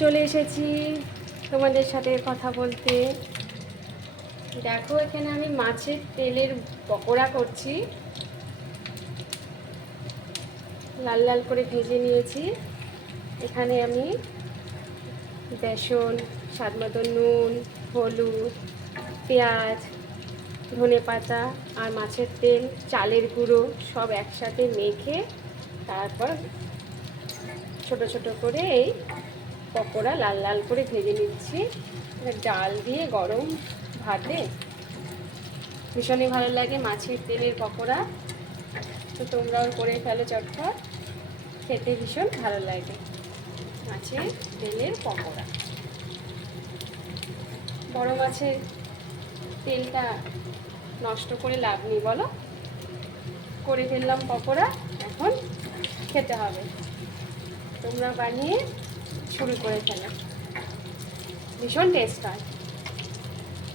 চলে এসেছি তোমাদের সাথে কথা বলতে। দেখো এখানে আমি মাছের তেলের পকোড়া করছি, লাল লাল করে ভেজে নিয়েছি। এখানে আমি বেসন, স্বাদ মতো নুন, হলুদ, পেঁয়াজ, ধনেপাতা আর মাছের তেল, চালের গুঁড়ো সব একসাথে মেখে তারপর ছোট ছোট করে এই পকোড়া লাল লাল করে ভেজে নিচ্ছি। ডাল দিয়ে গরম ভাতে ভীষণই ভালো লাগে মাছের তেলের পকোড়া। তো তোমরাও করে ফেলো চটপট, খেতে ভীষণ ভালো লাগে মাছের তেলের পকোড়া। বড় মাছের তেলটা নষ্ট করে লাভ নেই বলো। করে ফেললাম পকোড়া, এখন খেতে হবে। তোমরা বানিয়ে শুরু করে ফেলো, ভীষণ টেস্ট হয়।